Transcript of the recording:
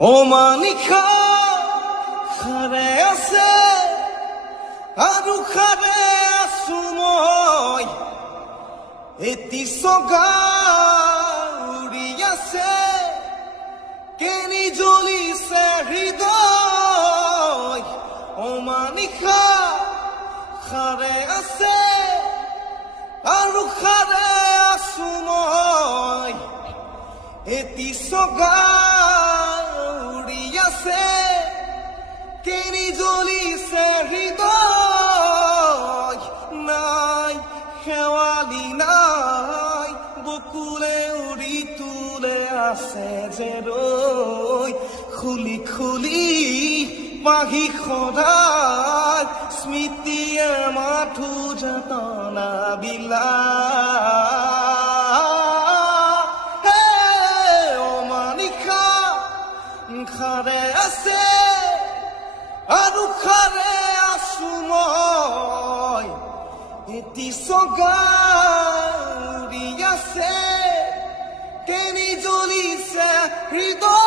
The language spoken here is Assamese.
ও মানিখা খাৰে আছে আৰু খাৰে আছো মই এটি চগা উৰি আছে কেনি জ্বলিছে হৃদয় ও মানিখা খাৰে আছে আৰু খাৰে আছো মই এটি চগা উৰি আছে কেনি জ্বলিছে হৃদয় নাই শেৱালি নাই বকুলে উৰি তুলে আছে যে ৰৈ খুলি খুলি পাহি সদায় স্মৃতিয়ে মাথো যাতনা বিলাক ও মানিখা খাৰে আছে আৰু খাৰে আছো মই এটি চগা উৰি আছে কেনি জ্বলিছে হৃদয়